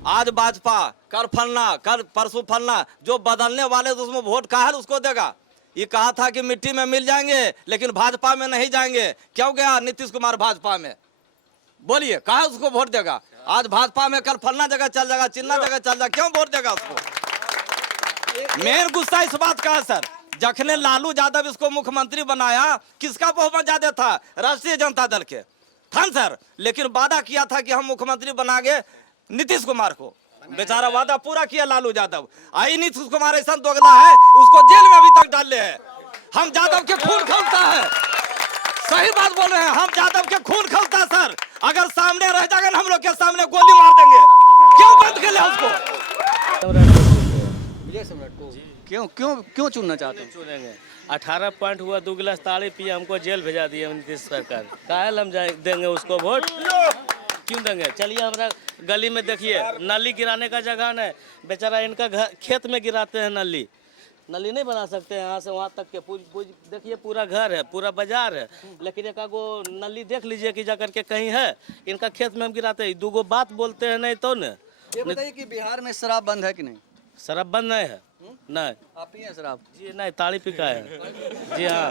आज भाजपा, कल फलना, कल परसों फलना, जो बदलने वाले तो उसमें वोट कहा है उसको देगा। ये कहा था कि मिट्टी में मिल जाएंगे लेकिन भाजपा में नहीं जाएंगे, क्यों गया नीतीश कुमार भाजपा में? बोलिए, कहा उसको वोट देगा? आज भाजपा में, कल फलना जगह चल जाएगा, चिन्ना जगह चल जाएगा, क्यों वोट देगा उसको? मेन गुस्सा इस बात का है सर, जखने लालू यादव इसको मुख्यमंत्री बनाया, किसका बहुमत ज्यादा था? राष्ट्रीय जनता दल के था सर, लेकिन वादा किया था कि हम मुख्यमंत्री बनाएंगे नीतीश कुमार को। बेचारा वादा पूरा किया लालू यादव। आई नीतीश कुमार ऐसा दोगला है, उसको जेल में अभी तक डाले हैं। हम यादव के खून खौलता है, सही बात बोल रहे हैं, हम यादव के खून खौलता है सर। अगर सामने रह जाएगा ना हम लोग के सामने गोली मार देंगे, क्यों बंद कर ले उसको? विजय सम्राट को क्यों क्यों क्यों चुनना चाहते हैं? चुनेंगे। 18 पॉइंट हुआ, 2 गिलास ताड़ी पिए, हमको जेल भेजा दिया नीतीश सरकार। काहे हम देंगे उसको वोट? क्यों देंगे? चलिए हमारा गली में देखिए, नाली गिराने का जगह नहीं, बेचारा इनका घर खेत में गिराते हैं नाली। नाली नहीं बना सकते हैं यहाँ से वहाँ तक के, देखिए पूरा घर है, पूरा बाजार है, लेकिन एक आगो नाली देख लीजिए कि जाकर के कहीं है। इनका खेत में हम गिराते हैं, 2 बात बोलते हैं नहीं तो न। ये बताइए कि बिहार में शराब बंद है कि नहीं? शराब बंद नहीं है। नहीं। आप पिए शराब? जी नहीं, ताड़ी पी का है। जी हाँ,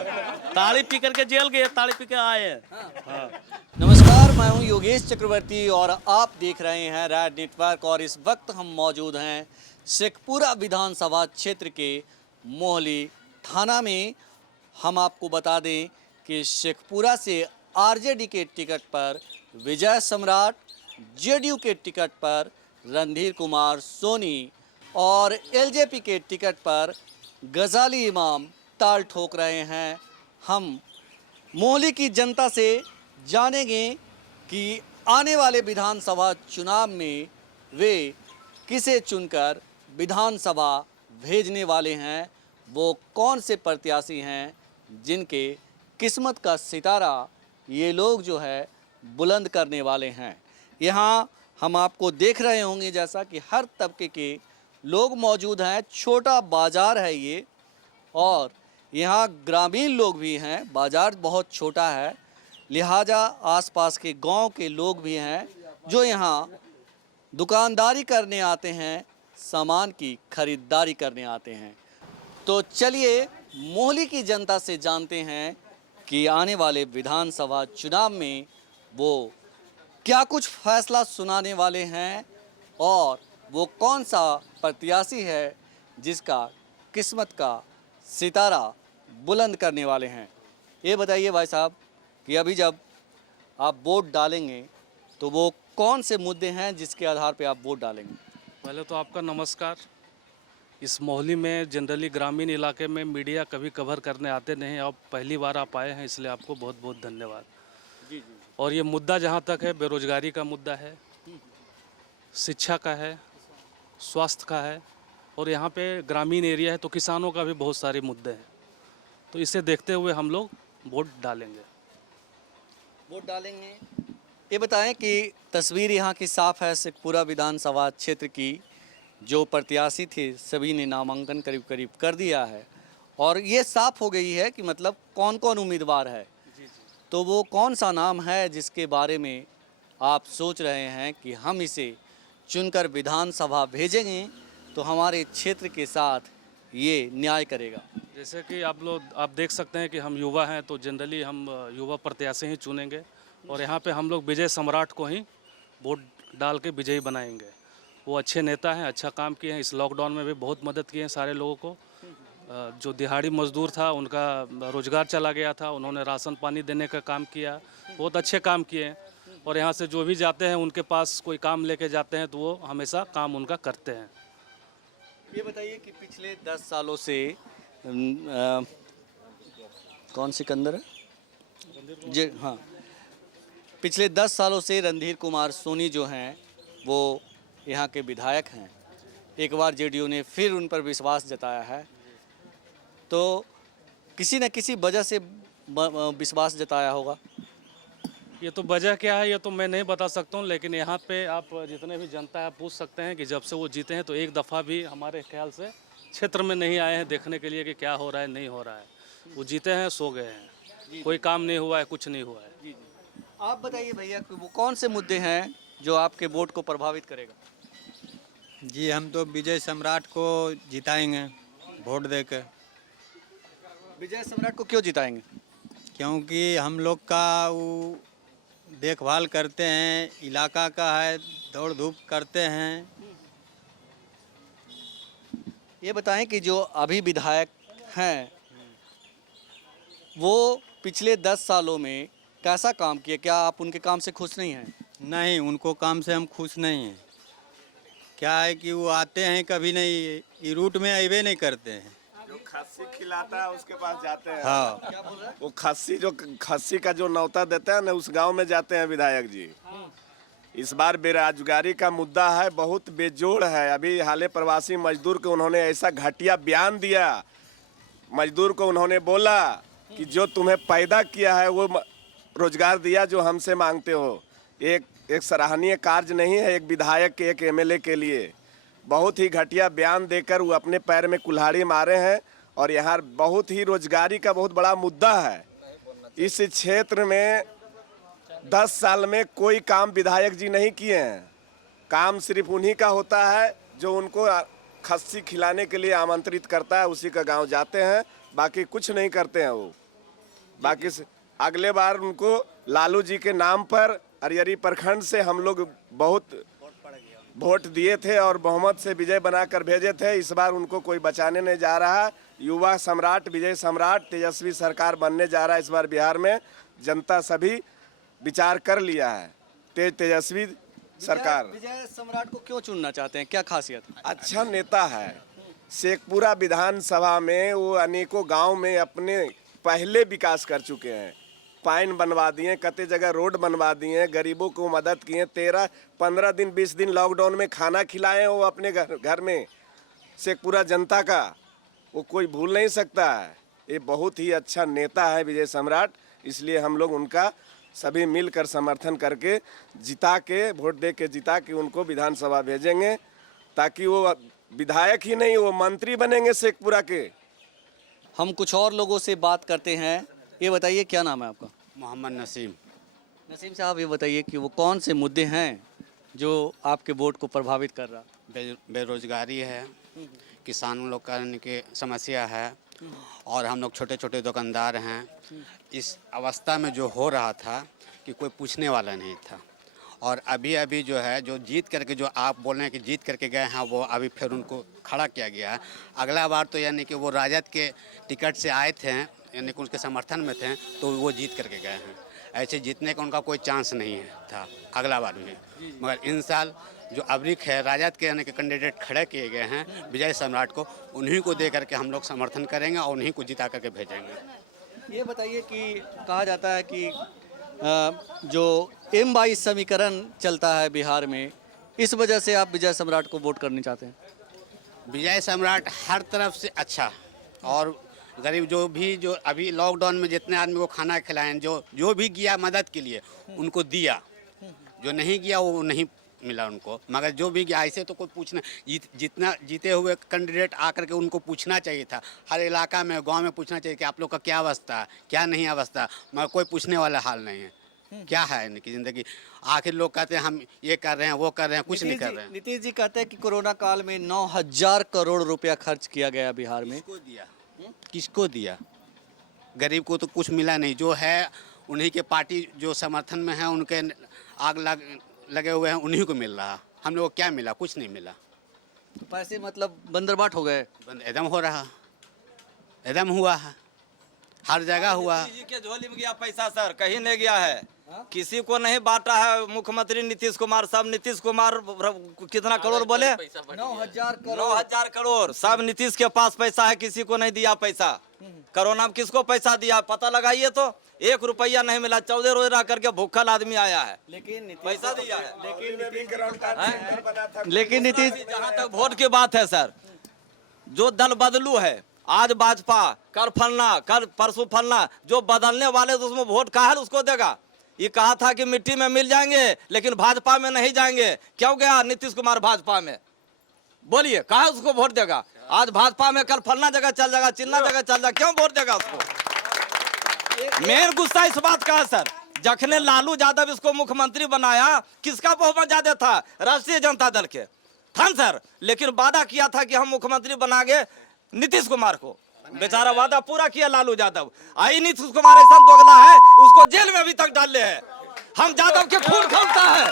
ताड़ी पी करके जेल गए, ताड़ी पी के आए हैं। हाँ। नमस्कार, मैं हूं योगेश चक्रवर्ती और आप देख रहे हैं राज नेटवर्क। और इस वक्त हम मौजूद हैं शेखपुरा विधानसभा क्षेत्र के मोहली थाना में। हम आपको बता दें कि शेखपुरा से आरजेडी के टिकट पर विजय सम्राट, जेडीयू के टिकट पर रणधीर कुमार सोनी और एलजेपी के टिकट पर गजाली इमाम ताल ठोक रहे हैं। हम मोहली की जनता से जानेंगे कि आने वाले विधानसभा चुनाव में वे किसे चुनकर विधानसभा भेजने वाले हैं, वो कौन से प्रत्याशी हैं जिनके किस्मत का सितारा ये लोग जो है बुलंद करने वाले हैं। यहाँ हम आपको देख रहे होंगे जैसा कि हर तबके के लोग मौजूद हैं। छोटा बाज़ार है ये और यहाँ ग्रामीण लोग भी हैं। बाज़ार बहुत छोटा है, लिहाजा आसपास के गांव के लोग भी हैं जो यहाँ दुकानदारी करने आते हैं, सामान की खरीदारी करने आते हैं। तो चलिए मोहली की जनता से जानते हैं कि आने वाले विधानसभा चुनाव में वो क्या कुछ फैसला सुनाने वाले हैं और वो कौन सा प्रत्याशी है जिसका किस्मत का सितारा बुलंद करने वाले हैं। ये बताइए भाई साहब कि अभी जब आप वोट डालेंगे तो वो कौन से मुद्दे हैं जिसके आधार पे आप वोट डालेंगे? पहले तो आपका नमस्कार। इस मोहली में जनरली ग्रामीण इलाके में मीडिया कभी कवर करने आते नहीं, अब पहली बार आप आए हैं, इसलिए आपको बहुत बहुत धन्यवाद। जी। और ये मुद्दा जहाँ तक है, बेरोजगारी का मुद्दा है, शिक्षा का है, स्वास्थ्य का है, और यहाँ पे ग्रामीण एरिया है तो किसानों का भी बहुत सारे मुद्दे हैं। तो इसे देखते हुए हम लोग वोट डालेंगे। ये बताएं कि तस्वीर यहाँ की साफ है शेखपुरा विधानसभा क्षेत्र की। जो प्रत्याशी थे सभी ने नामांकन करीब करीब कर दिया है और ये साफ हो गई है कि मतलब कौन कौन उम्मीदवार है। तो वो कौन सा नाम है जिसके बारे में आप सोच रहे हैं कि हम इसे चुनकर विधानसभा भेजेंगे तो हमारे क्षेत्र के साथ ये न्याय करेगा? जैसे कि आप देख सकते हैं कि हम युवा हैं, तो जनरली हम युवा प्रत्याशी ही चुनेंगे और यहाँ पे हम लोग विजय सम्राट को ही वोट डाल के विजयी बनाएंगे। वो अच्छे नेता हैं, अच्छा काम किए हैं, इस लॉकडाउन में भी बहुत मदद किए हैं सारे लोगों को। जो दिहाड़ी मजदूर था उनका रोजगार चला गया था, उन्होंने राशन पानी देने का काम किया, बहुत अच्छे काम किए हैं। और यहाँ से जो भी जाते हैं उनके पास कोई काम लेके जाते हैं तो वो हमेशा काम उनका करते हैं। ये बताइए कि पिछले 10 सालों से कौन सिकंदर है जी? हाँ, पिछले 10 सालों से रणधीर कुमार सोनी जो हैं वो यहाँ के विधायक हैं। एक बार जेडीयू ने फिर उन पर विश्वास जताया है, तो किसी न किसी वजह से विश्वास जताया होगा। ये तो वजह क्या है ये तो मैं नहीं बता सकता हूँ, लेकिन यहाँ पे आप जितने भी जनता है पूछ सकते हैं कि जब से वो जीते हैं तो एक दफ़ा भी हमारे ख्याल से क्षेत्र में नहीं आए हैं देखने के लिए कि क्या हो रहा है नहीं हो रहा है। वो जीते हैं, सो गए हैं, कोई काम नहीं हुआ है, कुछ नहीं हुआ है। आप बताइए भैया कि वो कौन से मुद्दे हैं जो आपके वोट को प्रभावित करेगा? जी हम तो विजय सम्राट को जिताएंगे वोट देकर, विजय सम्राट को क्यों जिताएंगे? क्योंकि हम लोग का वो देखभाल करते हैं, इलाका का है, दौड़ धूप करते हैं। ये बताएं कि जो अभी विधायक हैं वो पिछले 10 सालों में कैसा काम किए? क्या आप उनके काम से खुश नहीं हैं? नहीं, उनको काम से हम खुश नहीं हैं। क्या है कि वो आते हैं कभी नहीं, ये रूट में अबे नहीं करते हैं। जो खस्सी खिलाता है उसके पास जाते हैं। हाँ, वो खस्सी का जो न्योता देता है ना, उस गांव में जाते हैं विधायक जी। इस बार बेरोजगारी का मुद्दा है, बहुत बेजोड़ है। अभी हाले प्रवासी मजदूर को उन्होंने ऐसा घटिया बयान दिया। मजदूर को उन्होंने बोला कि जो तुम्हें पैदा किया है वो रोजगार दिया जो हमसे मांगते हो। एक सराहनीय कार्य नहीं है एक विधायक के, एक एमएलए के लिए। बहुत ही घटिया बयान देकर वो अपने पैर में कुल्हाड़ी मारे हैं। और यहाँ बहुत ही रोजगारी का बहुत बड़ा मुद्दा है। इस क्षेत्र में 10 साल में कोई काम विधायक जी नहीं किए हैं। काम सिर्फ उन्हीं का होता है जो उनको खस्सी खिलाने के लिए आमंत्रित करता है, उसी का गांव जाते हैं, बाकी कुछ नहीं करते हैं वो। बाकी अगले बार उनको लालू जी के नाम पर अरियरी प्रखंड से हम लोग बहुत वोट दिए थे और बहुमत से विजय बनाकर भेजे थे। इस बार उनको कोई बचाने नहीं जा रहा। युवा सम्राट, विजय सम्राट, तेजस्वी सरकार बनने जा रहा है इस बार बिहार में। जनता सभी विचार कर लिया है, तेजस्वी सरकार। विजय सम्राट को क्यों चुनना चाहते हैं? क्या खासियत? अच्छा नेता है। शेखपुरा विधानसभा में वो अनेकों गांव में अपने पहले विकास कर चुके हैं। पाइन बनवा दिए, कते जगह रोड बनवा दिए, गरीबों को मदद किए। 15 दिन 20 दिन लॉकडाउन में खाना खिलाए वो अपने घर में शेखपुरा जनता का। वो कोई भूल नहीं सकता है। ये बहुत ही अच्छा नेता है विजय सम्राट। इसलिए हम लोग उनका सभी मिलकर समर्थन करके जिता के, वोट दे के जिता के उनको विधानसभा भेजेंगे, ताकि वो विधायक ही नहीं वो मंत्री बनेंगे शेखपुरा के। हम कुछ और लोगों से बात करते हैं। ये बताइए क्या नाम है आपका? मोहम्मद नसीम। नसीम साहब, ये बताइए कि वो कौन से मुद्दे हैं जो आपके वोट को प्रभावित कर रहा? बेरोजगारी है, किसानों लोग का की समस्या है, और हम लोग छोटे छोटे दुकानदार हैं। इस अवस्था में जो हो रहा था कि कोई पूछने वाला नहीं था। और अभी अभी जो है, जो जीत करके, जो आप बोल रहे हैं कि जीत करके गए हैं, वो अभी फिर उनको खड़ा किया गया है। अगला बार तो यानी कि वो राजद के टिकट से आए थे, यानी कि उसके समर्थन में थे, तो वो जीत करके गए हैं। ऐसे जीतने का उनका कोई चांस नहीं है था अगला बार में। मगर इन साल जो अबरिक है राजद के यानी कि कैंडिडेट खड़े किए गए हैं विजय सम्राट को, उन्हीं को दे करके हम लोग समर्थन करेंगे और उन्हीं को जिता करके भेजेंगे। ये बताइए कि कहा जाता है कि जो M22 समीकरण चलता है बिहार में, इस वजह से आप विजय सम्राट को वोट करना चाहते हैं? विजय सम्राट हर तरफ से अच्छा, और गरीब जो अभी लॉकडाउन में जितने आदमी को खाना खिलाएं, जो भी गया मदद के लिए उनको दिया, जो नहीं गया वो नहीं मिला उनको। मगर जो भी गया, ऐसे तो कोई पूछना, जितना जीते हुए कैंडिडेट आकर के उनको पूछना चाहिए था। हर इलाका में, गांव में पूछना चाहिए कि आप लोग का क्या अवस्था है, क्या नहीं अवस्था, मगर कोई पूछने वाला हाल नहीं है। क्या है इनकी ज़िंदगी? आखिर लोग कहते हैं हम ये कर रहे हैं, वो कर रहे हैं, कुछ नहीं कर रहे हैं। नीतीश जी कहते हैं कि कोरोना काल में 9,000 करोड़ रुपया खर्च किया गया बिहार में। किसको दिया? किसको दिया? गरीब को तो कुछ मिला नहीं। जो है उन्हीं के पार्टी जो समर्थन में है, उनके आग लगे हुए हैं, उन्हीं को मिल रहा। हम लोग को क्या मिला? कुछ नहीं मिला। पैसे मतलब बंदरबाट हो गए। एकदम हो रहा, एकदम हुआ है, हर जगह हुआ। जी के झोली में गया पैसा सर, कहीं नहीं गया है, किसी को नहीं बांटा है। मुख्यमंत्री नीतीश कुमार साहब, नीतीश कुमार कितना करोड़ बोले? 9,000 करोड़। 9,000 करोड़ सब नीतीश के पास पैसा है, किसी को नहीं दिया पैसा। कोरोना में किसको पैसा दिया पता लगाइए तो 1 रुपया नहीं मिला। 14 रोज रह करके भूखल आदमी आया है, लेकिन पैसा दिया है। लेकिन नीतीश, जहाँ तक वोट की बात है सर, जो दल बदलू है, आज भाजपा, कल फलना, कल परसों फलना, जो बदलने वाले तो उसमें वोट काहे उसको देगा? ये कहा था कि मिट्टी में मिल जाएंगे लेकिन भाजपा में नहीं जाएंगे। क्यों गया नीतीश कुमार भाजपा में? बोलिए, कहा उसको वोट देगा? आज भाजपा में, कल फलना जगह चल जाएगा, चिन्ना जगह चल जाएगा, क्यों वोट देगा उसको? मेन गुस्सा इस बात का है सर, जखने लालू यादव इसको मुख्यमंत्री बनाया, किसका बहुमत ज्यादा था? राष्ट्रीय जनता दल के हाँ सर, लेकिन वादा किया था कि हम मुख्यमंत्री बनाएंगे नीतीश कुमार को। बेचारा वादा पूरा किया लालू यादव। आई नीतीश कुमार ऐसा दोगला है, उसको जेल में अभी तक डाले हैं। हम यादव के खून खौलता है,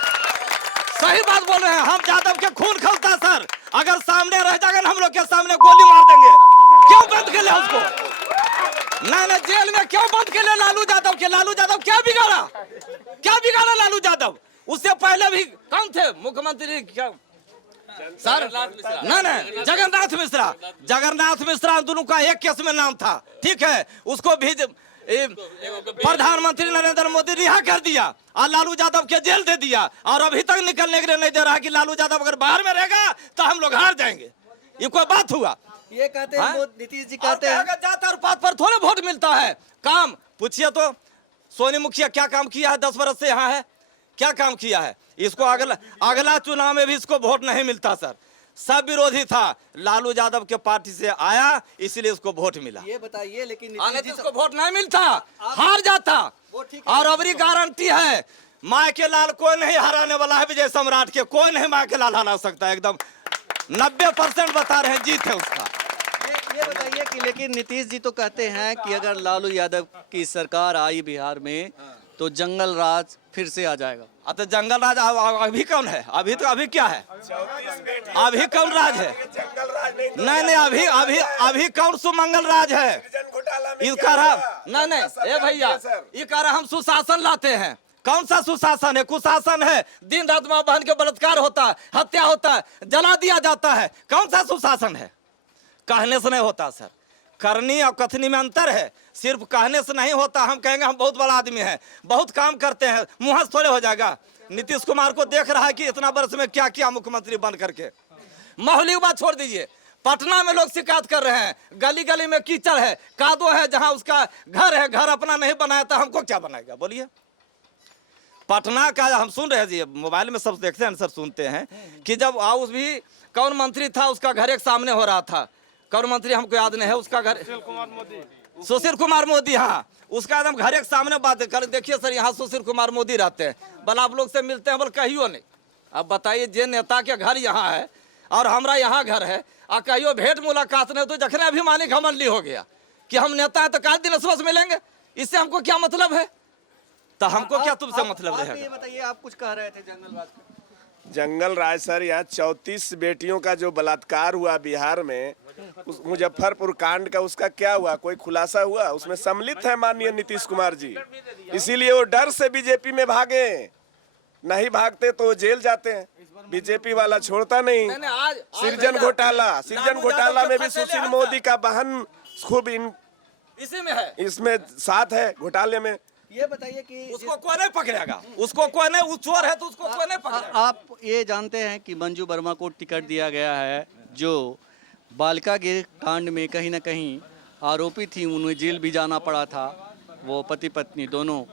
सही बात बोल रहे हैं, हम यादव के खून खौलता है सर। अगर सामने रह जाएगा ना हम लोग के सामने गोली मार देंगे। क्यों बंद के लिए उसको? नहीं, जेल में क्यों बंद के लिए लालू यादव के? लालू यादव क्या बिगाड़ा? क्या बिगाड़ा लालू यादव? उससे पहले भी कौन थे मुख्यमंत्री? क्या सर? नहीं, जगन्नाथ मिश्रा। जगन्नाथ मिश्रा दोनों का एक केस में नाम था, ठीक है। उसको भी प्रधानमंत्री नरेंद्र मोदी रिहा कर दिया और लालू यादव के जेल दे दिया, और अभी तक निकलने के लिए नहीं दे रहा कि लालू यादव अगर बाहर में रहेगा तो हम लोग हार जाएंगे। ये कोई बात हुआ? ये कहते हैं, नीतीश जी कहते हैं जात और पात पर थोड़े वोट मिलता है। काम पूछिए तो सोनी मुखिया क्या काम किया है? 10 बरस से यहाँ है, क्या काम किया है? इसको अगला चुनाव में भी इसको वोट नहीं मिलता सर। सब विरोधी था, लालू यादव के पार्टी से आया, इसलिए उसको वोट मिला। ये बताइए, लेकिन इसको वोट नहीं मिलता, हार जाता। और अबरी गारंटी है, माँ के लाल कोई नहीं हराने वाला है। विजय सम्राट के कोई नहीं माँ के लाल हरा सकता है। एकदम 90% बता रहे हैं जीत है उसका। ये बताइए कि लेकिन नीतीश जी तो कहते हैं कि अगर लालू यादव की सरकार आई बिहार में तो जंगल राज फिर से आ जाएगा। अब तो जंगल राज अभी कौन है? अभी क्या है? अभी कौन राज है? नहीं, अभी कौन सुमंगल राज है? इसका नहीं, ए भैया, ये कह रहा हम सुशासन लाते हैं। कौन सा सुशासन है? कुशासन है। दिन रात मां बहन के बलात्कार होता है, हत्या होता है, जला दिया जाता है। कौन सा सुशासन है? कहने से नहीं होता सर, करनी और कथनी में अंतर है। सिर्फ कहने से नहीं होता। हम कहेंगे हम बहुत बड़ा आदमी है, बहुत काम करते हैं, मुँह से थोड़े हो जाएगा। नीतीश कुमार को देख रहा है कि इतना वर्ष में क्या किया मुख्यमंत्री बन करके। माहौली की बात छोड़ दीजिए, पटना में लोग शिकायत कर रहे हैं, गली गली में कीचड़ है, कादो है। जहां उसका घर है, घर अपना नहीं बनाया था, हमको क्या बनाएगा बोलिए? पटना का हम सुन रहे हैं, मोबाइल में सब देखते हैं, सब सुनते हैं कि जब हाउस भी कौन मंत्री था, उसका घर एक सामने हो रहा था। कौन मंत्री हमको याद नहीं है, उसका घर सुशील कुमार मोदी। हाँ, उसका एकदम घर एक सामने बात कर। देखिए सर, यहाँ सुशील कुमार मोदी रहते हैं, बल आप लोग से मिलते हैं, बल कहियो नहीं। अब बताइए, जे नेता के घर यहाँ है और हमारा यहाँ घर है, और कहियो भेंट मुलाकात नहीं, तो जखने अभिमानी घमंडी हो गया कि हम नेता है तो काहे दिन सुबह मिलेंगे। इससे हमको क्या मतलब है? तो हमको क्या तुमसे मतलब रहेगा? ये बताइए, आप कुछ कह रहे थे जंगल राज पे। जंगल राज सर, यहाँ 34 बेटियों का जो बलात्कार हुआ बिहार में, उस मुजफ्फरपुर कांड का, उसका क्या हुआ? कोई खुलासा हुआ? उसमें सम्मिलित है माननीय नीतीश कुमार जी, इसीलिए वो डर से बीजेपी में भागे। नहीं भागते तो जेल जाते हैं। बीजेपी वाला छोड़ता नहीं। सृजन घोटाला में भी सुशील मोदी का बहन खूब इसी में है, इसमें साथ है घोटाले में। ये बताइए कि उसको कोई नहीं पकड़ेगा, उसको कोई नहीं, वो चोर है तो उसको कोई नहीं पकड़ेगा। आप ये जानते हैं कि मंजू वर्मा को टिकट दिया गया है, जो बालिका गृह कांड में कहीं ना कहीं आरोपी थी, उन्हें जेल भी जाना पड़ा था, वो पति पत्नी दोनों,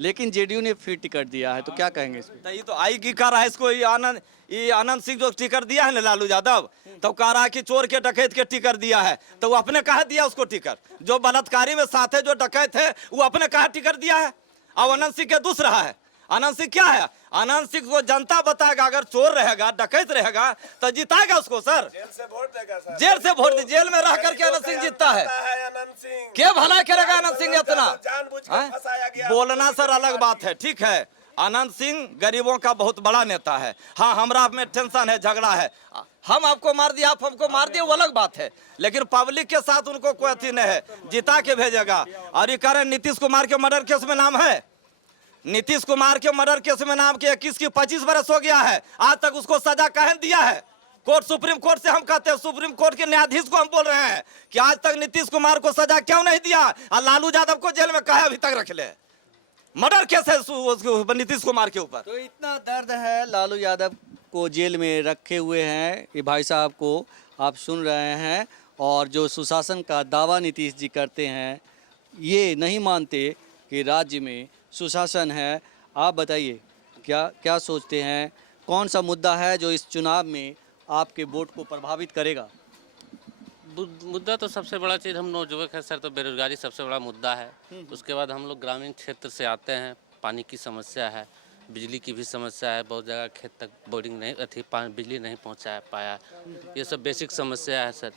लेकिन जेडीयू ने फिर टिकट दिया है, तो क्या कहेंगे इस पे? ये तो आई की कह रहा है इसको, ये आनंद सिंह जो टिकट दिया है ना लालू यादव, तो कह रहा है कि चोर के डकैत के टिकट दिया है। तो वो अपने कहा दिया उसको टिकट? जो बलात्कारी में साथ है, जो डकैत है, वो अपने कहा टिकट दिया है। अब आनंद सिंह के दूसरा है। आनंद सिंह क्या है? आनंद सिंह को जनता बताएगा, अगर चोर रहेगा, डकैत रहेगा तो जिताएगा उसको सर। जेल से वोट देगा सर। जेल से वोट, जेल में रह करके आनंद सिंह जीतता है। क्या भला करेगा आनंद सिंह इतना? बोलना सर अलग बात है, ठीक है। आनंद सिंह गरीबों का बहुत बड़ा नेता है। हाँ, हमरा में टेंशन है, झगड़ा है, हम आपको मार दिया, आप हमको मार दिया, वो अलग बात है। लेकिन पब्लिक के साथ उनको कोई अथी नहीं है, जिता के भेजेगा। और ये कह रहे नीतीश कुमार के मर्डर केस में नाम है, नीतीश कुमार के मर्डर केस में नाम के 21 की 25 बरस हो गया है, आज तक उसको सजा कहे दिया है कोर्ट? सुप्रीम कोर्ट से हम कहते हैं, सुप्रीम कोर्ट के न्यायाधीश को हम बोल रहे हैं कि आज तक नीतीश कुमार को सजा क्यों नहीं दिया, और लालू यादव को जेल में कहे अभी तक रख ले? मर्डर केस है नीतीश कुमार के ऊपर। तो इतना दर्द है, लालू यादव को जेल में रखे हुए हैं ये भाई साहब को आप सुन रहे हैं। और जो सुशासन का दावा नीतीश जी करते हैं, ये नहीं मानते कि राज्य में सुशासन है। आप बताइए, क्या सोचते हैं, कौन सा मुद्दा है जो इस चुनाव में आपके वोट को प्रभावित करेगा? मुद्दा तो सबसे बड़ा चीज़, हम नौजुवक है सर, तो बेरोजगारी सबसे बड़ा मुद्दा है। उसके बाद हम लोग ग्रामीण क्षेत्र से आते हैं, पानी की समस्या है, बिजली की भी समस्या है, बहुत जगह खेत तक बोरिंग नहीं बिजली नहीं पहुंचा पाया। ये सब बेसिक समस्या है सर।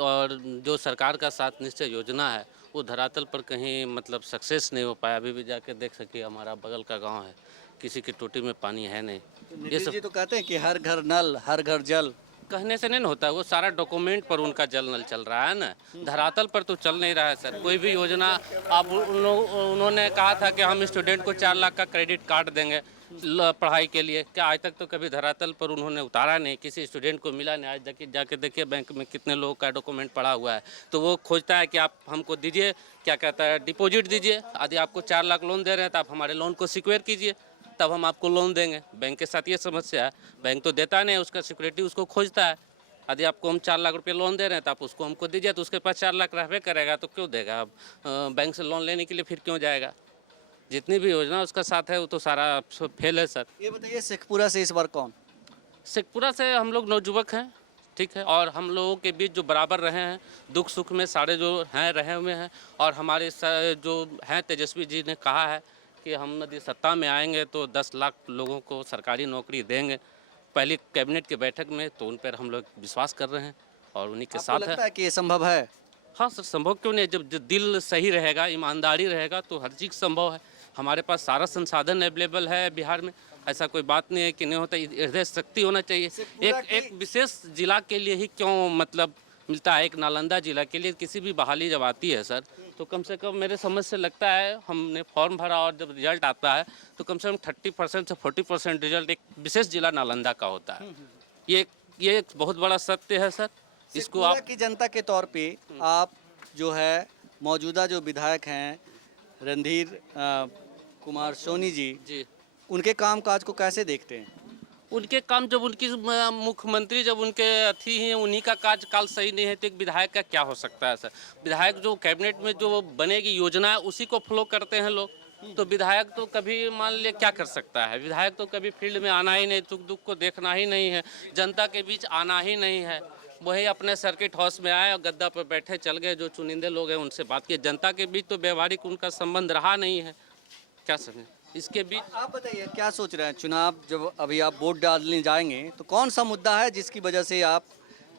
और जो सरकार का 7 निश्चय योजना है वो धरातल पर कहीं मतलब सक्सेस नहीं हो पाया। अभी भी जाके देख सकिए, हमारा बगल का गांव है, किसी की टोटी में पानी है नहीं। ये नीतीश सब जी तो कहते हैं कि हर घर नल, हर घर जल। कहने से नहीं होता, वो सारा डॉक्यूमेंट पर उनका जल नल चल रहा है ना, धरातल पर तो चल नहीं रहा है सर। कोई भी योजना आप उन्होंने कहा था कि हम स्टूडेंट को 4 लाख का क्रेडिट कार्ड देंगे पढ़ाई के लिए, क्या आज तक तो कभी धरातल पर उन्होंने उतारा नहीं, किसी स्टूडेंट को मिला नहीं। आज जाके देखिए बैंक में कितने लोगों का डॉक्यूमेंट पड़ा हुआ है। तो वो खोजता है कि आप हमको दीजिए, क्या कहता है, डिपॉजिट दीजिए। यदि आपको 4 लाख लोन दे रहे हैं तो आप हमारे लोन को सिक्योर कीजिए, तब हम आपको लोन देंगे। बैंक के साथ ये समस्या है, बैंक तो देता नहीं, उसका सिक्योरिटी उसको खोजता है। यदि आपको हम 4 लाख रुपये लोन दे रहे हैं तो आप उसको हमको दीजिए, तो उसके पास 4 लाख रहबे करेगा तो क्यों देगा। अब बैंक से लोन लेने के लिए फिर क्यों जाएगा। जितनी भी योजना उसका साथ है वो तो सारा फेल है सर। ये बताइए शेखपुरा से इस बार कौन? शेखपुरा से हम लोग नवयुवक हैं, ठीक है, और हम लोगों के बीच जो बराबर रहे हैं, दुख सुख में सारे जो हैं रहे हुए हैं। और हमारे जो हैं तेजस्वी जी ने कहा है कि हम यदि सत्ता में आएंगे तो 10 लाख लोगों को सरकारी नौकरी देंगे पहली कैबिनेट की बैठक में, तो उन पर हम लोग विश्वास कर रहे हैं और उन्हीं के आपको साथ लगता है। है कि ये संभव है? हाँ सर, संभव क्यों नहीं। जब दिल सही रहेगा, ईमानदारी रहेगा तो हर चीज़ संभव है। हमारे पास सारा संसाधन अवेलेबल है बिहार में, ऐसा कोई बात नहीं है कि नहीं होता। हृदय शक्ति होना चाहिए। एक विशेष जिला के लिए ही क्यों मतलब मिलता है, एक नालंदा जिला के लिए किसी भी बहाली जब आती है सर, तो कम से कम मेरे समझ से लगता है, हमने फॉर्म भरा और जब रिजल्ट आता है तो कम से कम 30% से 40% रिजल्ट एक विशेष जिला नालंदा का होता है। ये एक बहुत बड़ा सत्य है सर। इसको शेखपुरा आप की जनता के तौर पे आप जो है मौजूदा जो विधायक हैं रणधीर कुमार सोनी जी, उनके कामकाज को कैसे देखते हैं? उनके काम, जब उनकी मुख्यमंत्री जब उनके अथी हैं, उन्हीं का कार्यकाल सही नहीं है तो एक विधायक का क्या हो सकता है सर। विधायक जो कैबिनेट में जो बनेगी योजना है उसी को फॉलो करते हैं लोग, तो विधायक तो कभी मान लिया क्या कर सकता है। विधायक तो कभी फील्ड में आना ही नहीं, सुख दुख को देखना ही नहीं है, जनता के बीच आना ही नहीं है। वही अपने सर्किट हाउस में आए और गद्दा पर बैठे चल गए। जो चुनिंदे लोग हैं उनसे बात की, जनता के बीच तो व्यवहारिक उनका संबंध रहा नहीं है। क्या समझें इसके बीच। आप बताइए क्या सोच रहे हैं, चुनाव जब अभी आप वोट डालने जाएंगे तो कौन सा मुद्दा है जिसकी वजह से आप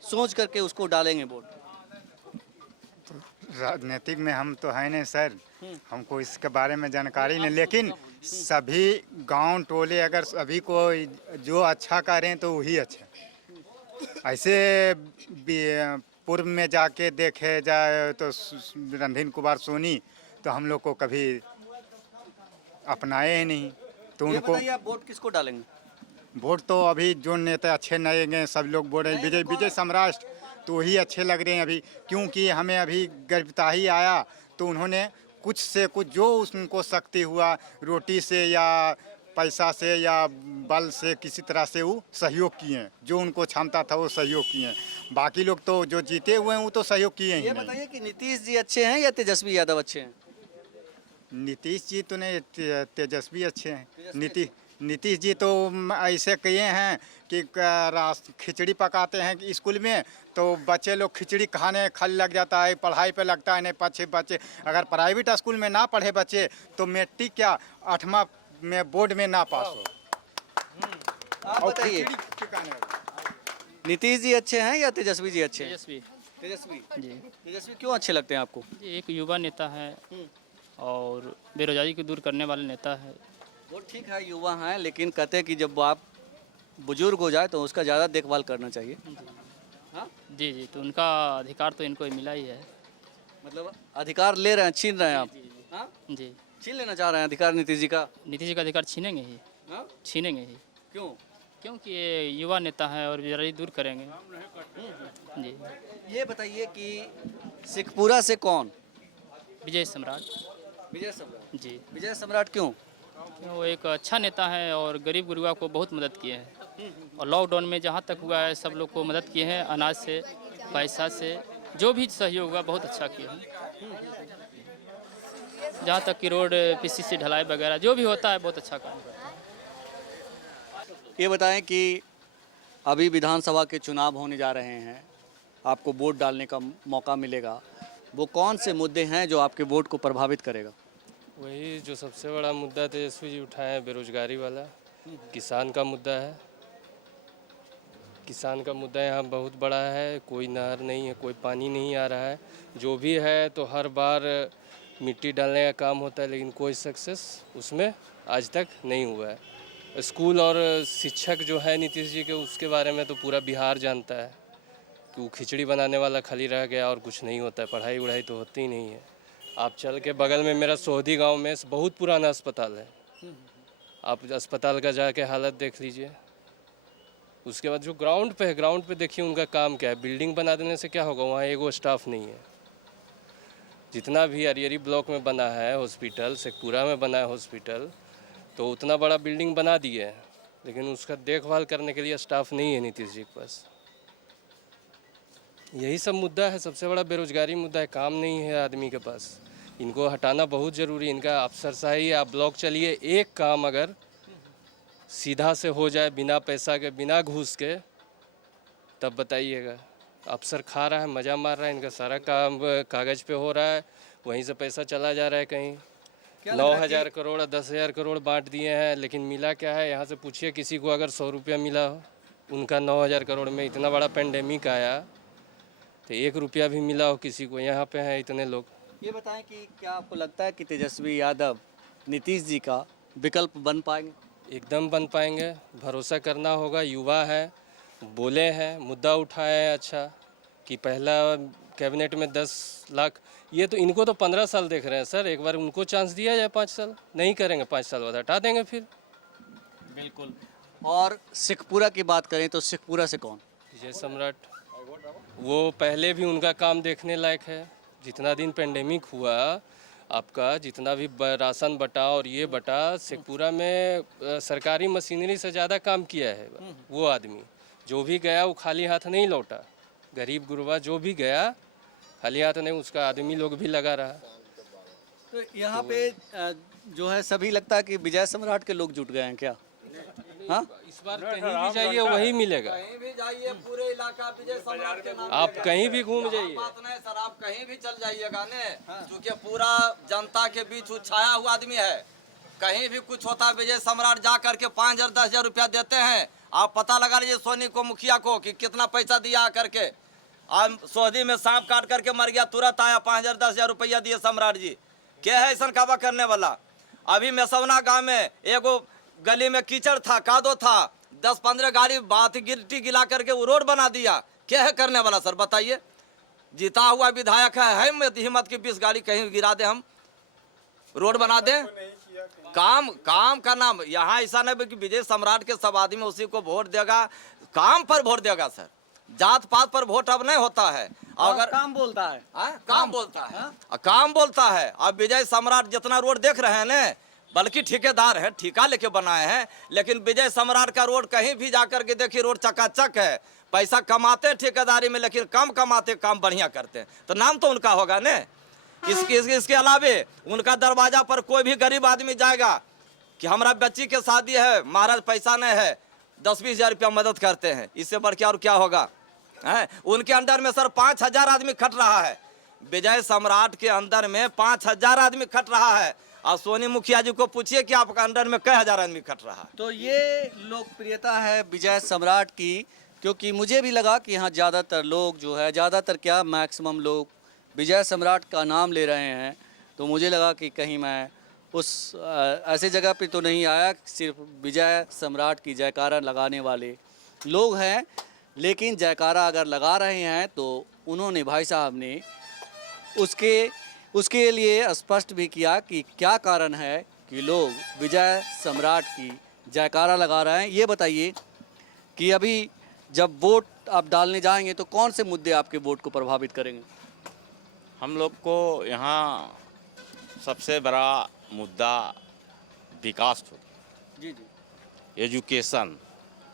सोच करके उसको डालेंगे वोट? राजनीतिक में हम तो है नहीं सर, हमको इसके बारे में जानकारी नहीं, लेकिन सभी गांव टोले अगर सभी को जो अच्छा करें तो वही अच्छा। ऐसे पूर्व में जाके देखे जाए तो रणधीर कुमार सोनी तो हम लोग को कभी अपनाए ही नहीं, तो ये उनको बताइए आप वोट किसको डालेंगे? वोट तो अभी जो नेता अच्छे नए गए सब लोग बोल रहे हैं विजय सम्राट, तो वही अच्छे लग रहे हैं अभी, क्योंकि हमें अभी गिरफ्तार ही आया तो उन्होंने कुछ से कुछ जो उनको शक्ति हुआ, रोटी से या पैसा से या बल से किसी तरह से वो सहयोग किए हैं, जो उनको क्षमता था वो सहयोग किए हैं। बाकी लोग तो जो जीते हुए हैं वो तो सहयोग किए ही ये नहीं। बताइए कि नीतीश जी अच्छे हैं या तेजस्वी यादव अच्छे हैं? नीतीश जी तो नहीं, तेजस्वी अच्छे हैं। नीतीश जी तो ऐसे किए हैं कि खिचड़ी पकाते हैं स्कूल में तो बच्चे लोग खिचड़ी खाने खल लग जाता है, पढ़ाई पे लगता है नहीं। पछे बच्चे अगर प्राइवेट स्कूल में ना पढ़े बच्चे तो मैट्रिक क्या 8वां में बोर्ड में ना पास हो। आप और बताइए खिचड़ी पकाने वाले। नीतीश जी अच्छे हैं या तेजस्वी जी अच्छे हैं? तेजस्वी तेजस्वी जी, तेजस्वी क्यों अच्छे लगते हैं आपको? ये एक युवा नेता है और बेरोजगारी को दूर करने वाले नेता है। वो ठीक है, युवा हैं, लेकिन कहते हैं कि जब आप बुजुर्ग हो जाए तो उसका ज़्यादा देखभाल करना चाहिए। हाँ, जी जी, तो उनका अधिकार तो इनको मिला ही है। मतलब अधिकार ले रहे हैं, छीन रहे हैं आप? हाँ, जी, छीन लेना चाह रहे हैं अधिकार नीतीश जी का? नीतीश जी का अधिकार छीनेंगे ही, हाँ, छीनेंगे ही, क्यों? क्योंकि ये युवा नेता है और बेरोजगारी दूर करेंगे। जी, ये बताइए कि शेखपुरा से कौन? विजय सम्राट। विजय सम्राट। जी, विजय सम्राट क्यों? वो एक अच्छा नेता है और गरीब गुरुआ को बहुत मदद किए हैं और लॉकडाउन में जहाँ तक हुआ है सब लोग को मदद किए हैं, अनाज से, पैसा से, जो भी सहयोग हुआ बहुत अच्छा किए हैं। जहाँ तक कि रोड पीसीसी ढलाई वगैरह जो भी होता है बहुत अच्छा काम करता है। ये बताएं कि अभी विधानसभा के चुनाव होने जा रहे हैं, आपको वोट डालने का मौका मिलेगा, वो कौन से मुद्दे हैं जो आपके वोट को प्रभावित करेगा? वही जो सबसे बड़ा मुद्दा तेजस्वी जी उठाए हैं, बेरोजगारी वाला। किसान का मुद्दा है। किसान का मुद्दा यहाँ बहुत बड़ा है। कोई नहर नहीं है, कोई पानी नहीं आ रहा है। जो भी है तो हर बार मिट्टी डालने का काम होता है, लेकिन कोई सक्सेस उसमें आज तक नहीं हुआ है। स्कूल और शिक्षक जो है नीतीश जी के, उसके बारे में तो पूरा बिहार जानता है कि वो खिचड़ी बनाने वाला खाली रह गया और कुछ नहीं होता है। पढ़ाई वढ़ाई तो होती ही नहीं है। आप चल के बगल में मेरा सोहदी गांव में बहुत पुराना अस्पताल है, आप अस्पताल का जाके हालत देख लीजिए। उसके बाद जो ग्राउंड पे है, ग्राउंड पे देखिए उनका काम क्या है। बिल्डिंग बना देने से क्या होगा, वहाँ एगो स्टाफ नहीं है। जितना भी अरियरी ब्लॉक में बना है हॉस्पिटल, शेखपुरा में बना है हॉस्पिटल, तो उतना बड़ा बिल्डिंग बना दिए है, लेकिन उसका देखभाल करने के लिए स्टाफ नहीं है नीतीश जी के पास। यही सब मुद्दा है। सबसे बड़ा बेरोजगारी मुद्दा है, काम नहीं है आदमी के पास। इनको हटाना बहुत ज़रूरी है। इनका अफसरशाही, आप ब्लॉक चलिए, एक काम अगर सीधा से हो जाए बिना पैसा के, बिना घूस के, तब बताइएगा। अफसर खा रहा है, मज़ा मार रहा है। इनका सारा काम कागज़ पे हो रहा है, वहीं से पैसा चला जा रहा है कहीं। 9,000 करोड़ 10,000 करोड़ बांट दिए हैं, लेकिन मिला क्या है? यहाँ से पूछिए किसी को, अगर 100 रुपया मिला हो उनका 9,000 करोड़ में। इतना बड़ा पेंडेमिक आया तो 1 रुपया भी मिला हो किसी को? यहाँ पे हैं इतने लोग। ये बताएं कि क्या आपको लगता है कि तेजस्वी यादव नीतीश जी का विकल्प बन पाएंगे? एकदम बन पाएंगे, भरोसा करना होगा। युवा है, बोले हैं, मुद्दा उठाए हैं अच्छा, कि पहला कैबिनेट में 10 लाख। ये तो इनको तो 15 साल देख रहे हैं सर। एक बार उनको चांस दिया जाए 5 साल, नहीं करेंगे 5 साल बाद हटा देंगे फिर। बिल्कुल। और शेखपुरा की बात करें तो शेखपुरा से कौन? विजय सम्राट, वो पहले भी उनका काम देखने लायक है। जितना दिन पेंडेमिक हुआ, आपका जितना भी राशन बटा और ये बटा, शेखपुरा में सरकारी मशीनरी से ज़्यादा काम किया है वो आदमी। जो भी गया वो खाली हाथ नहीं लौटा। गरीब गुरबा जो भी गया खाली हाथ नहीं, उसका आदमी लोग भी लगा रहा। तो यहाँ पे जो है सभी लगता है कि विजय सम्राट के लोग जुट गए हैं क्या? हाँ, इस बार कहीं भी जाइए वही मिलेगा। कहीं भी जाइए, पूरे इलाका विजय सम्राट के नाम आप कहीं भी घूम जाइए। बात नहीं सर, आप कहीं भी चल जाइएगा ने, क्योंकि पूरा जनता के बीच छाया हुआ आदमी है। कहीं भी कुछ होता, विजय सम्राट जा करके 5,000 10,000 रुपया देते हैं। आप पता लगा लीजिए सोनी को, मुखिया को, कि कितना पैसा दिया करके। आज सोहदी में सांप काट करके मर गया, तुरंत आया 5,000 10,000 रुपया दिए सम्राट जी। क्या है ऐसा काबा करने वाला? अभी मेसवना गाँव में एगो गली में कीचड़ था, कादो था, 10-15 गाड़ी बात गिट्टी गिला करके वो रोड बना दिया। क्या है करने वाला सर, बताइए? जीता हुआ विधायक है हिम्मत की 20 गाड़ी कहीं गिरा दे, हम रोड बना दे? काम का नाम यहाँ ऐसा नहीं कि विजय सम्राट के सब आदमी उसी को वोट देगा, काम पर वोट देगा सर। जात पात पर वोट अब नहीं होता है। अगर काम बोलता है, काम बोलता है, काम बोलता है। अब विजय सम्राट जितना रोड देख रहे हैं न, बल्कि ठेकेदार है, ठेका लेके बनाए हैं, लेकिन विजय सम्राट का रोड कहीं भी जाकर के देखिए रोड चकाचक है। पैसा कमाते ठेकेदारी में, लेकिन कम कमाते, काम बढ़िया करते हैं, तो नाम तो उनका होगा ने। इसके अलावे उनका दरवाजा पर कोई भी गरीब आदमी जाएगा कि हमारा बच्ची के शादी है, महाराज पैसा नहीं है, 10-20 हजार रुपया मदद करते हैं। इससे बढ़ के और क्या होगा है? उनके अंडर में सर 5,000 आदमी खट रहा है। विजय सम्राट के अंदर में 5,000 आदमी खट रहा है। और सोनी मुखिया जी को पूछिए कि आपका अंडर में कई हजार आदमी खट रहा है। तो ये लोकप्रियता है विजय सम्राट की, क्योंकि मुझे भी लगा कि यहाँ ज़्यादातर लोग जो है, ज़्यादातर क्या मैक्सिमम लोग विजय सम्राट का नाम ले रहे हैं। तो मुझे लगा कि कहीं मैं उस ऐसे जगह पे तो नहीं आया, सिर्फ विजय सम्राट की जयकारा लगाने वाले लोग हैं। लेकिन जयकारा अगर लगा रहे हैं तो उन्होंने, भाई साहब ने उसके लिए स्पष्ट भी किया कि क्या कारण है कि लोग विजय सम्राट की जयकारा लगा रहे हैं। ये बताइए कि अभी जब वोट आप डालने जाएंगे तो कौन से मुद्दे आपके वोट को प्रभावित करेंगे? हम लोग को यहाँ सबसे बड़ा मुद्दा विकास हो, जी जी, एजुकेशन,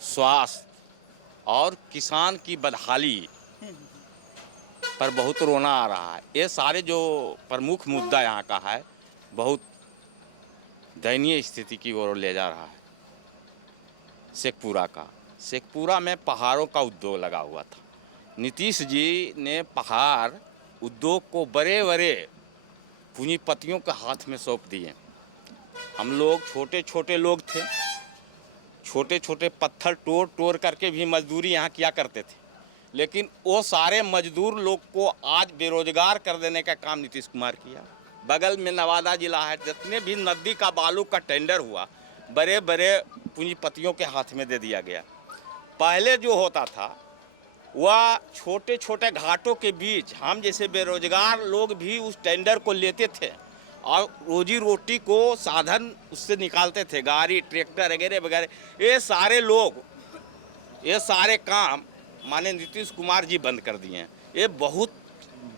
स्वास्थ्य और किसान की बदहाली पर बहुत रोना आ रहा है। ये सारे जो प्रमुख मुद्दा यहाँ का है, बहुत दयनीय स्थिति की ओर ले जा रहा है। शेखपुरा में पहाड़ों का उद्योग लगा हुआ था। नीतीश जी ने पहाड़ उद्योग को बड़े बड़े पूंजीपतियों के हाथ में सौंप दिए। हम लोग छोटे छोटे लोग थे, छोटे छोटे पत्थर तोड़ तोड़ करके भी मजदूरी यहाँ किया करते थे, लेकिन वो सारे मजदूर लोग को आज बेरोजगार कर देने का काम नीतीश कुमार किया। बगल में नवादा जिला है, जितने भी नदी का बालू का टेंडर हुआ बड़े बड़े पूंजीपतियों के हाथ में दे दिया गया। पहले जो होता था वह छोटे छोटे घाटों के बीच हम जैसे बेरोजगार लोग भी उस टेंडर को लेते थे और रोजी रोटी को साधन उससे निकालते थे, गाड़ी ट्रैक्टर वगैरह वगैरह। ये सारे लोग, ये सारे काम माने नीतीश कुमार जी बंद कर दिए हैं। ये बहुत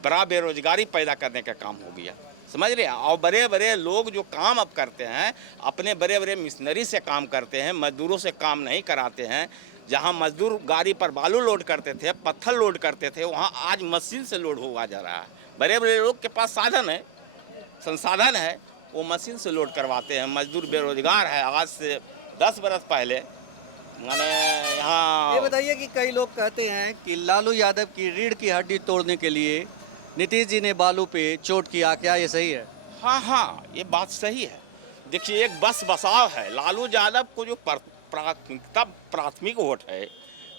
बड़ा बेरोजगारी पैदा करने का काम हो गया, समझ रहे हैं। और बड़े बड़े लोग जो काम अब करते हैं, अपने बड़े बड़े मिशनरी से काम करते हैं, मजदूरों से काम नहीं कराते हैं। जहां मजदूर गाड़ी पर बालू लोड करते थे, पत्थर लोड करते थे, वहां आज मशीन से लोड हुआ जा रहा है। बड़े बड़े लोग के पास साधन है, संसाधन है, वो मशीन से लोड करवाते हैं। मजदूर बेरोजगार है। आज से 10 बरस पहले मैंने यहाँ ये बताइए कि कई लोग कहते हैं कि लालू यादव की रीढ़ की हड्डी तोड़ने के लिए नीतीश जी ने बालू पे चोट किया, क्या ये सही है? हाँ, ये बात सही है। देखिए, एक बस बसाव है। लालू यादव को जो प्राथमिक वोट है,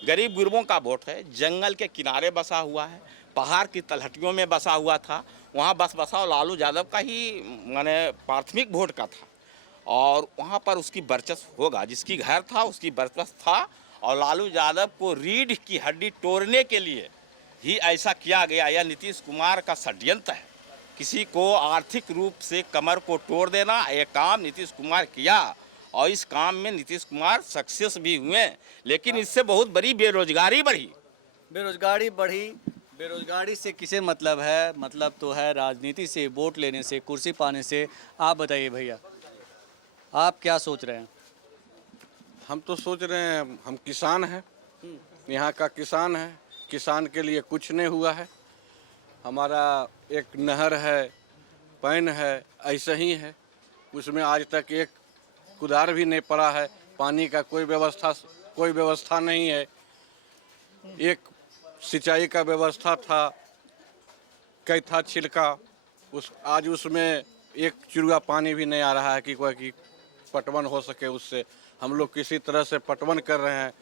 गरीब गुरबों का वोट है। जंगल के किनारे बसा हुआ है, पहाड़ की तलहटियों में बसा हुआ था, वहाँ बस बसाव लालू यादव का ही माने प्राथमिक वोट का था। और वहाँ पर उसकी वर्चस्व होगा, जिसकी घर था उसकी वर्चस्व था। और लालू यादव को रीढ़ की हड्डी तोड़ने के लिए ही ऐसा किया गया। यह नीतीश कुमार का षड्यंत्र है। किसी को आर्थिक रूप से कमर को तोड़ देना, ये काम नीतीश कुमार किया और इस काम में नीतीश कुमार सक्सेस भी हुए। लेकिन इससे बहुत बड़ी बेरोजगारी बढ़ी। बेरोजगारी बढ़ी, बेरोजगारी से किसे मतलब है? मतलब तो है राजनीति से, वोट लेने से, कुर्सी पाने से। आप बताइए भैया, आप क्या सोच रहे हैं? हम तो सोच रहे हैं, हम किसान हैं, यहाँ का किसान है, किसान के लिए कुछ नहीं हुआ है। हमारा एक नहर है, पैन है, ऐसा ही है, उसमें आज तक एक कुदार भी नहीं पड़ा है। पानी का कोई व्यवस्था नहीं है। एक सिंचाई का व्यवस्था था, कैथा छिलका, आज उसमें एक चुरुआ पानी भी नहीं आ रहा है कि कोई पटवन हो सके उससे। हम लोग किसी तरह से पटवन कर रहे हैं।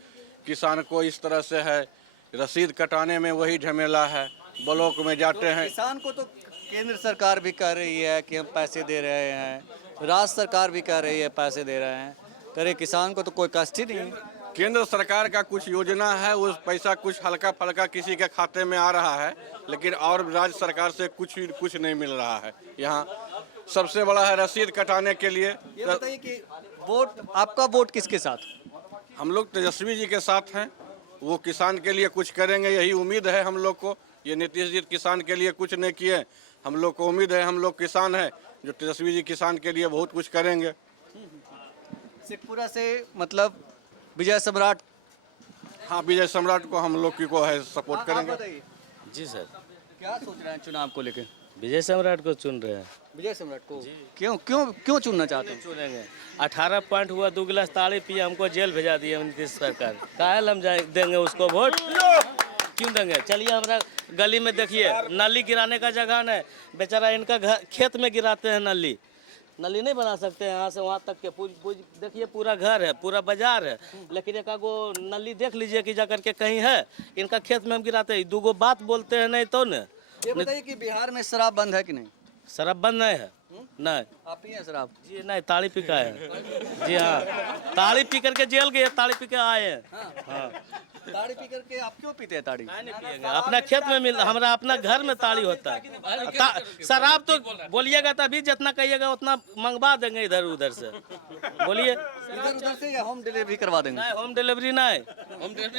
किसान को इस तरह से है, रसीद कटाने में वही झमेला है, ब्लॉक में जाते हैं। किसान को तो केंद्र सरकार भी कह रही है कि हम पैसे दे रहे हैं, राज्य सरकार भी कह रही है पैसे दे रहे हैं, करे किसान को तो कोई कष्ट ही नहीं है। केंद्र सरकार का कुछ योजना है, उस पैसा कुछ हल्का फल्का किसी के खाते में आ रहा है, लेकिन और राज्य सरकार से कुछ नहीं मिल रहा है। यहाँ सबसे बड़ा है रसीद कटाने के लिए। ये बताइए कि वोट, आपका वोट किसके साथ? हम लोग तेजस्वी जी के साथ हैं, वो किसान के लिए कुछ करेंगे, यही उम्मीद है हम लोग को। ये नीतीश जी किसान के लिए कुछ नहीं किए, हम लोग को उम्मीद है, हम लोग किसान हैं, जो तेजस्वी जी किसान के लिए बहुत कुछ करेंगे। शेखपुरा से मतलब विजय सम्राट? हाँ, विजय सम्राट को हम लोग को है सपोर्ट करेंगे। जी सर, क्या सोच रहे हैं चुनाव को लेकर? विजय सम्राट को चुन रहे हैं। विजय सम्राट को क्यों चुनना चाहते हैं? चुनेंगे। 18 पॉइंट हुआ, 2 गिलास ताड़ी पिए, हमको जेल भेजा दिया नीतीश सरकार। काहे हम देंगे उसको वोट? क्यों देंगे? चलिए, हमारा गली में देखिए, नाली गिराने का जगह नहीं, बेचारा इनका घर खेत में गिराते हैं। नाली नहीं बना सकते हैं, यहाँ से वहाँ तक के देखिए, पूरा घर है, पूरा बाजार है, लेकिन एक गो नली देख लीजिए कि जाकर के कहीं है। इनका खेत में हम गिराते हैं, 2 बात बोलते हैं नहीं तो न। ये बताइए कि बिहार में शराब बंद है कि नहीं? शराब बंद नहीं है। नहीं, आप पिए शराब? जी नहीं, ताड़ी पी का है। जी हाँ, ताड़ी पी करके जेल गए, ताड़ी पी के आए हैं। हाँ, ताड़ी पी करके आप क्यों पीते हैं ताड़ी? नहीं पिएंगे, अपना खेत में मिल, हमारा अपना घर में ताड़ी होता है। शराब तो बोलिएगा तभी, जितना कहिएगा उतना मंगवा देंगे इधर उधर से। बोलिए, इधर उधर से या होम डिलीवरी करवा देंगे? नहीं, होम डिलीवरी नहीं,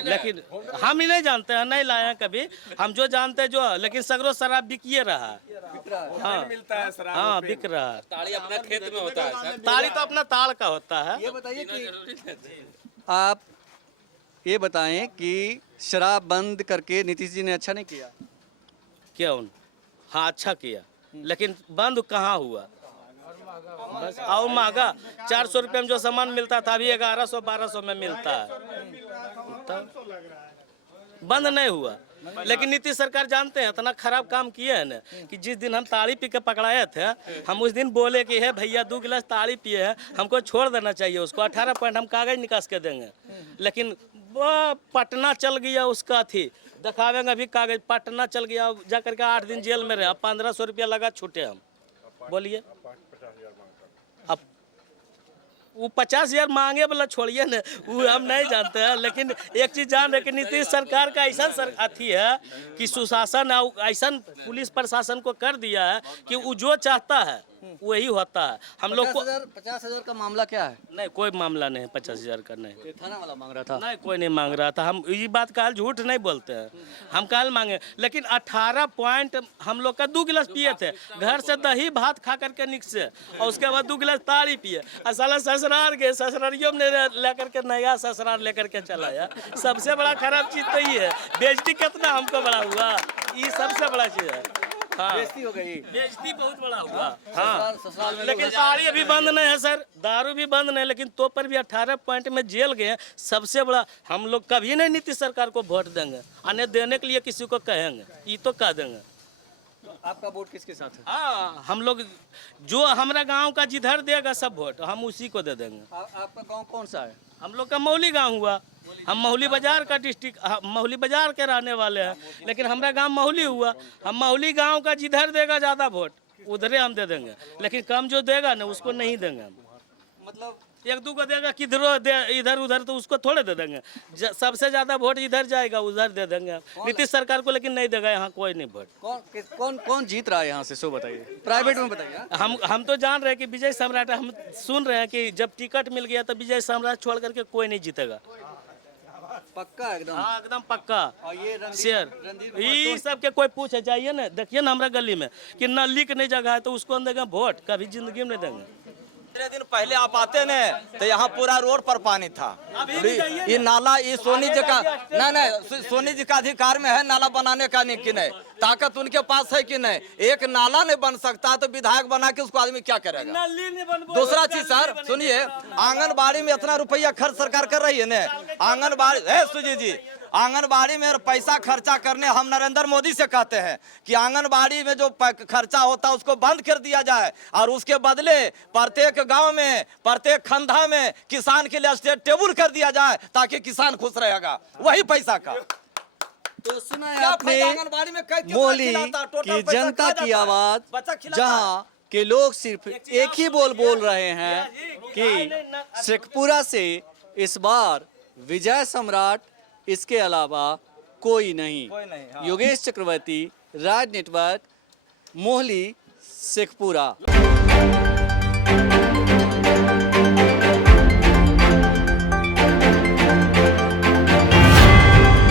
लेकिन हम ही नहीं जानते हैं, नहीं लाए हैं कभी। हम जो जानते हैं जो, लेकिन सगरों शराब बिकिए रहा है। हाँ, हाँ, बिक रहा है। ताड़ी अपना खेत में होता है। ताड़ी तो अपना ताड़ का होता है। ये बताइए कि आप ये बताएं कि शराब बंद करके नीतीश जी ने अच्छा नहीं किया? क्यों? हाँ, अच्छा किया, लेकिन बंद कहाँ हुआ? बस और महंगा। 400 रुपये में जो सामान मिलता था, अभी 1100-1200 में मिलता है। तो बंद नहीं हुआ। लेकिन नीतीश सरकार जानते हैं इतना खराब काम किए हैं ना कि जिस दिन हम ताड़ी पी के पकड़ाए थे, हम उस दिन बोले कि है भैया 2 गिलास ताड़ी पिए हैं, हमको छोड़ देना चाहिए उसको, 18 पॉइंट हम कागज निकास के देंगे। लेकिन वो पटना चल गया, उसका थी दिखावेंगे अभी कागज, पटना चल गया, जा करके 8 दिन जेल में रहे, 1500 रुपया लगा छूटे हम। बोलिए अब वो 50,000 मांगे वाला छोड़िए ना, वो हम नहीं जानते हैं। लेकिन एक चीज जान रहे कि नीतीश सरकार का ऐसा अथी है कि सुशासन ऐसा पुलिस प्रशासन को कर दिया है कि वो जो चाहता है वही होता है। हम लोग को 50,000 का मामला क्या है? नहीं, कोई मामला नहीं, 50,000 का नहीं। ये थाना वाला मांग रहा था? नहीं, कोई नहीं मांग रहा था। हम ये बात काल झूठ नहीं बोलते हैं, हम काल मांगे। लेकिन 18 पॉइंट हम लोग का 2 गिलास पिए थे, घर से दही भात खा करके निकसे, और उसके बाद 2 गिलास ताड़ी पिए, और साला ससुराल गए, ससुरारियों में लेकर के नया ससुराल लेकर के चला यार। सबसे बड़ा खराब चीज तो ये है, बेइज्जती कितना हमको बड़ा हुआ, ये सबसे बड़ा चीज है। हाँ, बेइज्जती हो गई, बेइज्जती बहुत बड़ा हुआ। हाँ, ससुराल में लेकिन ताड़ी अभी बंद नहीं है सर, दारू भी बंद नहीं, लेकिन तो पर भी 18 पॉइंट में जेल गए। सबसे बड़ा हम लोग कभी नहीं नीतीश सरकार को वोट देंगे, आने देने के लिए किसी को कहेंगे, ये तो कह देंगे। आपका वोट किसके साथ है? हाँ, हम लोग जो हमारा गांव का जिधर देगा सब वोट हम उसी को दे देंगे। आपका गांव कौन सा है? हम लोग का मौली गांव हुआ, हम मौली बाजार का डिस्ट्रिक्ट, मौली बाजार के रहने वाले हैं, लेकिन हमारा गांव मौली हुआ। हम मौली गांव का जिधर देगा ज़्यादा वोट उधरे हम दे देंगे, लेकिन कम जो देगा ना उसको नहीं देंगे हम। मतलब 1-2 को देगा किधरो दे, इधर उधर तो उसको थोड़े दे देंगे। सबसे ज़्यादा वोट इधर जाएगा उधर दे देंगे नीतीश सरकार को, लेकिन नहीं देगा यहाँ कोई नहीं वोट। कौन जीत रहा है यहाँ से, सो बताइए, प्राइवेट में बताइए। हम तो जान रहे हैं कि विजय सम्राट, हम सुन रहे हैं कि जब टिकट मिल गया तो विजय सम्राट छोड़ करके कोई नहीं जीतेगा। पक्का एकदम? हाँ, एकदम पक्का। और ये शेयर ये सब के कोई पूछे जाइए ना, देखिए ना हमारा गली में कि नली की नहीं जगह है तो उसको हम देंगे वोट, कभी जिंदगी में नहीं देंगे। 3 दिन पहले आप आते ने तो यहाँ पूरा रोड पर पानी था। ये नाला, ये सोनी जी का नहीं, सोनी जी का अधिकार में है नाला बनाने का, नहीं कि नहीं, ताकत उनके पास है कि नहीं। एक नाला नहीं बन सकता तो विधायक बना के उसको आदमी क्या करेगा? दूसरा चीज सर सुनिए, आंगनबाड़ी में इतना रुपया खर्च सरकार कर रही है ना, आंगनबाड़ी है सुजीत जी, आंगनबाड़ी में पैसा खर्चा करने हम नरेंद्र मोदी से कहते हैं कि आंगनबाड़ी में जो खर्चा होता है उसको बंद कर दिया जाए, और उसके बदले प्रत्येक गांव में, प्रत्येक खंधा में किसान के लिए स्टेट टेबल कर दिया जाए, ताकि किसान खुश रहेगा वही पैसा का। तो सुना है आपने मोहली की जनता की आवाज, जहां के लोग सिर्फ एक ही बोल रहे हैं कि शेखपुरा से इस बार विजय सम्राट, इसके अलावा कोई नहीं। योगेश चक्रवर्ती, राज नेटवर्क, मोहली, शेखपुरा।